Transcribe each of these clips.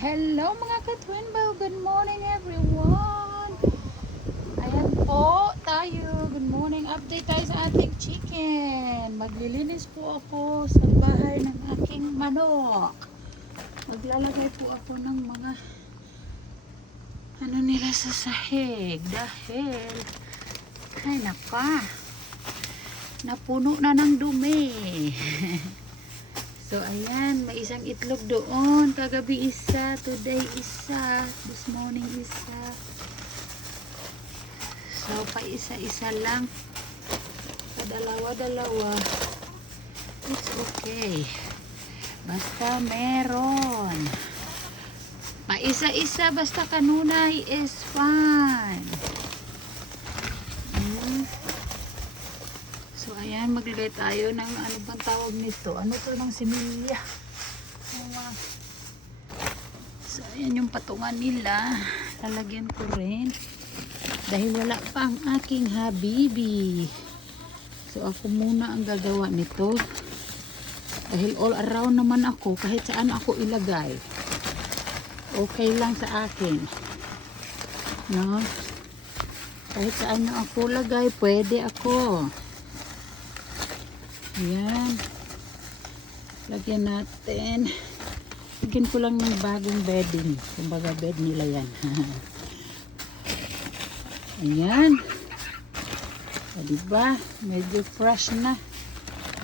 Hello mga ka-twinbo! Good morning everyone! Ayan po tayo. Good morning. Update tayo sa ating chicken. Maglilinis po ako sa bahay ng aking manok. Maglalagay po ako ng mga ano nila sa sahig dahil ay naka napuno na ng dumi. So, ayan, may isang itlog doon. Kagabi isa, today isa, this morning isa. So, pa isa-isa lang. Padalawa-dalawa. It's okay. Basta meron. Pa isa-isa, basta kanunay is fine. Mm. Ayan, maglagay tayo ng ano bang tawag nito? Ano to ng similya? Mga... So, ayan yung patungan nila. Lalagyan ko rin. Dahil wala pa ang aking habibi. So, ako muna ang gagawa nito. Dahil all around naman ako, kahit saan ako ilagay. Okay lang sa akin. No? Kahit saan ako lagay, pwede ako. Ayan. Lagyan natin. Lagyan ko lang ng bagong bedding. Kumbaga bed nila yan. Ayan. O, diba? Medyo fresh na.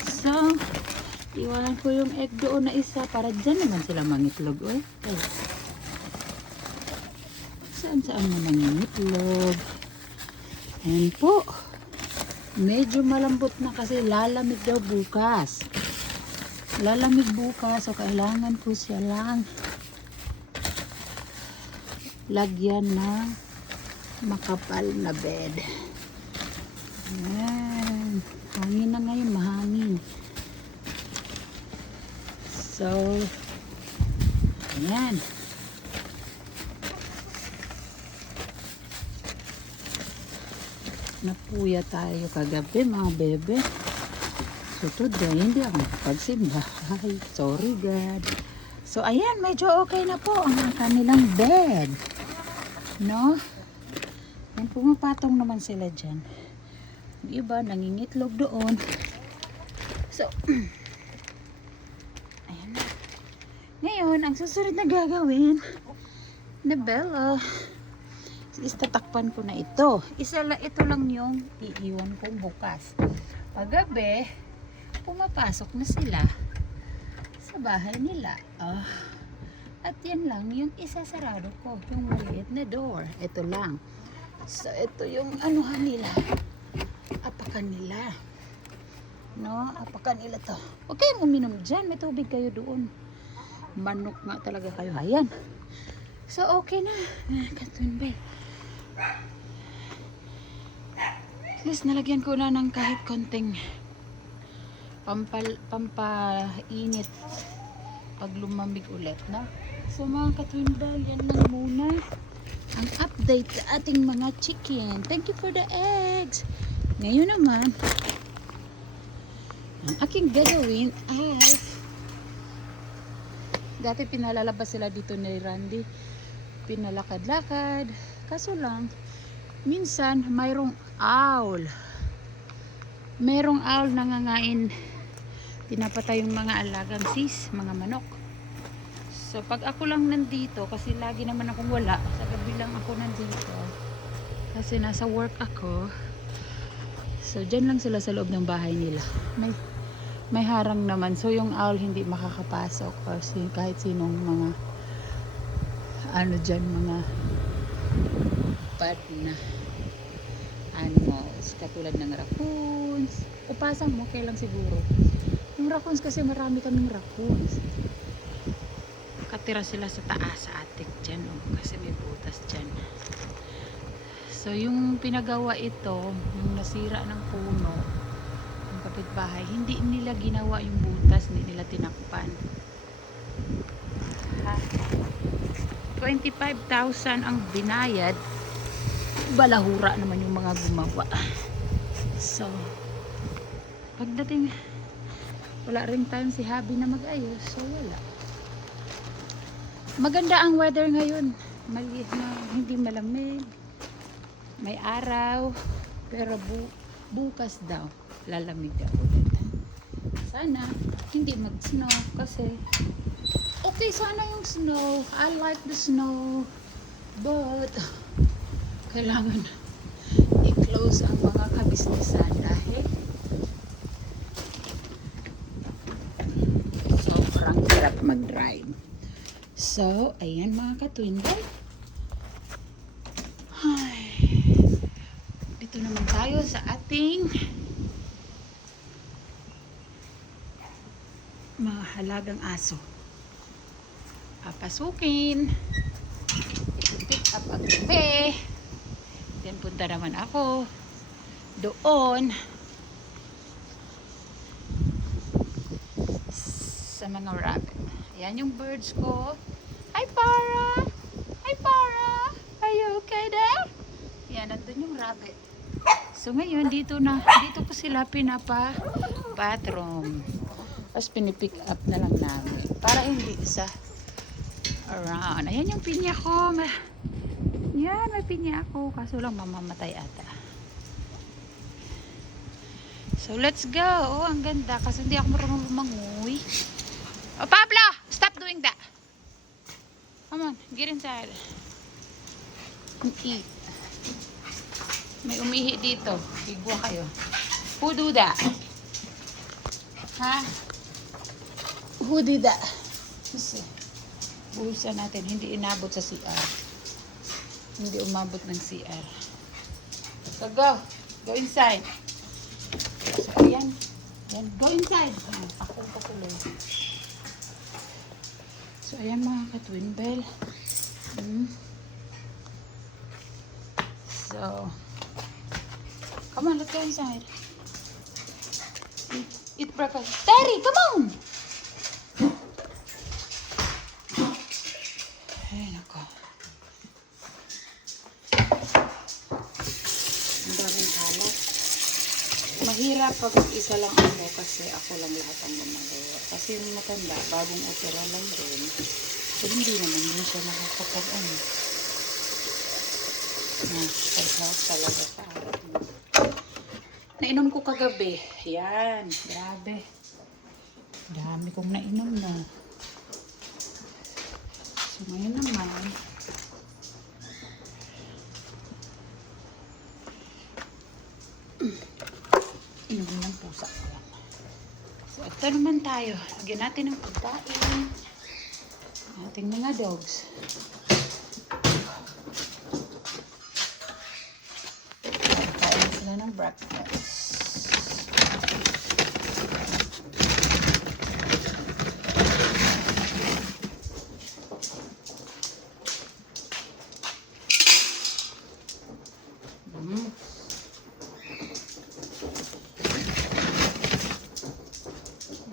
So, iwanan ko yung egg doon na isa para dyan naman sila mangitlog. Oy. Ay. Saan saan na mangitlog? Ayan po. Medyo malambot na kasi lalamig daw bukas. Lalamig bukas so kailangan ko siya lang lagyan ng makapal na bed. Ayan. Hangin na ngayon, mahangin. So, ayan. Napuya tayo kagabi mga bebe. So today, hindi ako makapagsimba. Ay, sorry God. So ayan, medyo okay na po ang kanilang bed. No? Yan, pumapatong naman sila dyan. Yung iba, nangingitlog doon. So, ayan na. Ngayon, ang susunod na gagawin, na Bella, is tatakpan ko na ito. Isa lang, ito lang yung iiwan kong bukas. Paggabi, pumapasok na sila sa bahay nila. Ah, at yan lang yung isasarado ko, yung maliit na door. Ito lang. So, ito yung anuhan nila. Apakan nila. No, apakan nila to. Huwag kayong uminom dyan. May tubig kayo doon. Manok nga talaga kayo. Ayan. So, okay na. Ah, Katun ba? At least nalagyan ko na ng kahit konting pampal, pampainit pag lumamig ulit na. So mga katwindal, yan lang muna ang update sa ating mga chicken. Thank you for the eggs. Ngayon naman, ang aking gagawin ay dati pinalalabas sila dito ni Randy pinalakad-lakad. Kaso lang minsan mayroong owl. Merong owl nangangain pinapatay yung mga alagang sis mga manok. So pag ako lang nandito kasi lagi naman akong wala sa gabi lang ako nandito kasi nasa work ako so dyan lang sila sa loob ng bahay nila. May may harang naman so yung owl hindi makakapasok or kahit sinong mga ano dyan mga bad na animals. Katulad ng raccoons. Upasan mo kailang siguro? Yung raccoons kasi marami kaming raccoons. Katira sila sa taas sa atik dyan oh, kasi may butas dyan. So yung pinagawa ito yung nasira ng puno ng kapitbahay hindi nila ginawa yung butas hindi nila tinakpan ha 25,000 ang binayad balahura naman yung mga gumawa so pagdating wala rin time si Habi na mag-ayos so wala Maganda ang weather ngayon. Mali na, hindi malamig. May araw. Pero bu bukas daw, lalamig daw ulit. Sana, hindi mag-snow kasi okay sana yung snow. I like the snow. But, kailangan i-close ang mga kabisnesan dahil sobrang hirap mag-drive. So, ayan mga katwinday. Ay, dito naman tayo sa ating mga halagang aso. Papasukin. Pick up ang gabi. Then punta naman ako doon sa mga rabbit. Ayan yung birds ko. Hi, Para! Hi, Para! Are you okay there? Yan, nandun yung rabbit. So ngayon, dito na, dito ko sila pinapa bathroom. Tapos pinipick up na lang namin. Para hindi sa around. Ayan yung pinya ko. Yan, may pinya ako. Kaso lang mamamatay ata. So let's go. Oh, ang ganda. Kasi hindi ako marunong lumangoy. Oh, Pablo! Stop doing that. Come on, get inside. And. May umihi dito. Higwa kayo. Who do that? Ha? Who did that? Kasi, buhusan natin. Hindi inabot sa CR. Hindi umabot ng CR. So, go. Go inside. So, ayan. Ayan. Go inside. Ayan. Ako pa tuloy. So, ayan mga ka-twin bell. Hmm. So, come on, let's go inside. Eat, eat breakfast. Terry, come on! Ay, nako. Ang daming kalat. Mahirap pag isa lang ako kasi ako lang lahat ang gumagawa. Kasi yung matanda, bagong opera lang din. So, hindi naman din siya nakakapag ano. Nakakapag talaga sa harap. Nainom ko kagabi. Yan, grabe. Dami kong nainom na. So, ngayon naman, pusa. So, ito naman tayo. Lagyan natin ng pagkain. Ating mga dogs. Kain sila ng breakfast.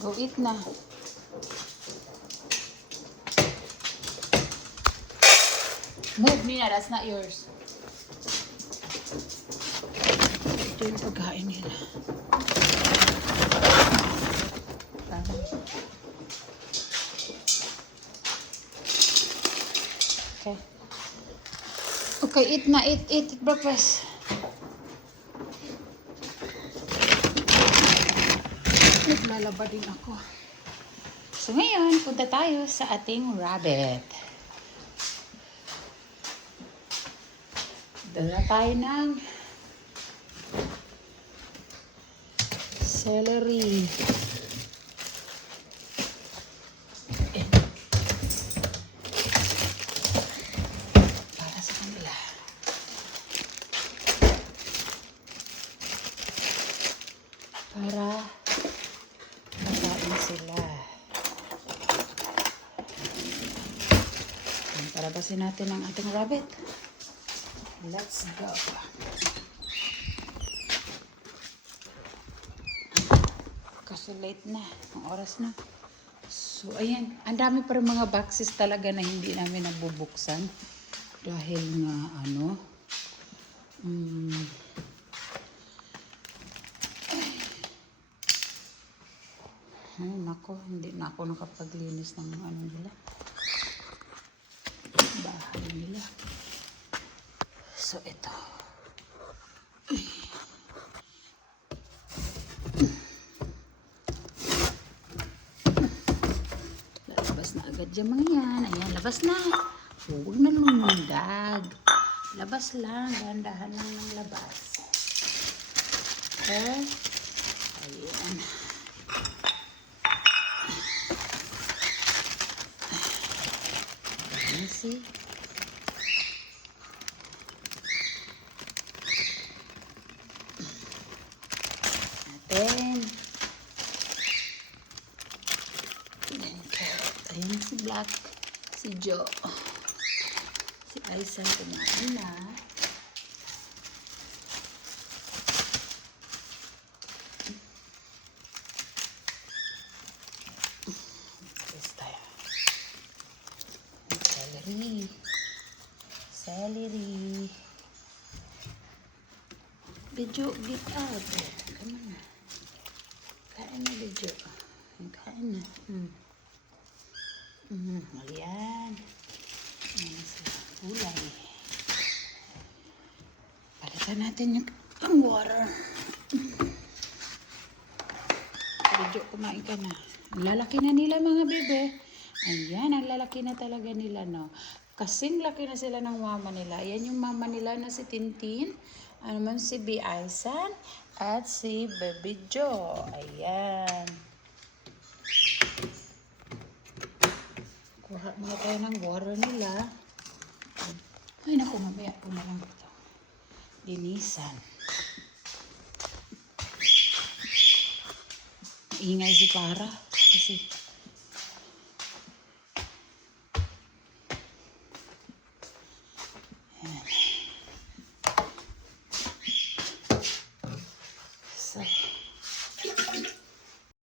Go na. Move, Nina. That's not yours. Ito yung pagkain nila. Okay. Okay, eat na. Eat, eat breakfast. Naglalaba din ako. So ngayon, punta tayo sa ating rabbit. Dala tayo ng celery. Ayan. Para sa kanila. Para makain sila. Ayan, Parabasin natin ang ating rabbit. Let's go. Kasi late na. Ang oras na. So, ayan. Ang dami pa rin mga boxes talaga na hindi namin nabubuksan. Dahil nga, ano, mm, ay, nako, hindi na ako nakapaglinis ng ano nila. So, ito. Lalabas na agad yung mga yan. Ayan, labas na. Huwag na lumundag. Labas lang. Dahan-dahan lang ng labas. Okay? Ayan. Ayan, see? natin. Ayan, carrot. Ayan si Black, si Joe. Si Aisan kumain na. Tayo. Celery. Celery. Bidyo, get out. Come on. Kain na, Bidyo. Kain na. Hmm. Hmm, ayan. Ayan sa gulay. Palitan natin yung ang water. Bidyo, kumain ka na. Lalaki na nila mga bebe. Ayan, ang lalaki na talaga nila, no? Kasing laki na sila ng mama nila. Ayan yung mama nila na si Tintin. Ano man si B. Aisan. At si Baby Joe. Ayan. Kuha muna tayo ng water nila. Ay, naku, mamaya po na lang ito. Linisan. Ingay si Para. Kasi